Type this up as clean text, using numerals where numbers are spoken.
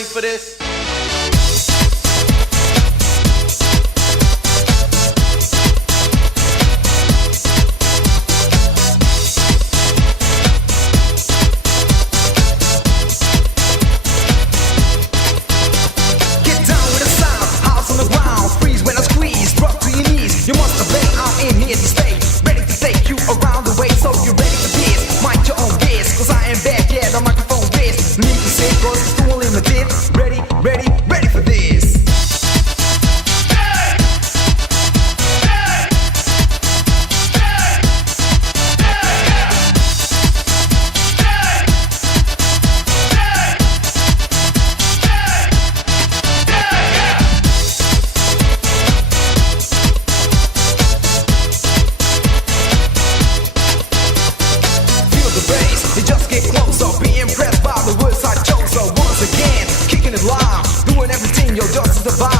ready for this? Get down with the sound, house on the ground, freeze when I squeeze, drop to your knees. You must obey, I'm in here to stay, ready to take you around the way, so you're ready for this. Mind your own biz, cause I am back, yeah, the microphone biz. Need to say, cause it's too limited. Ready, ready, ready for this. You just get closer, be impressed by the words I chose. So once again, kicking it live, doing everything, yo, just to survive.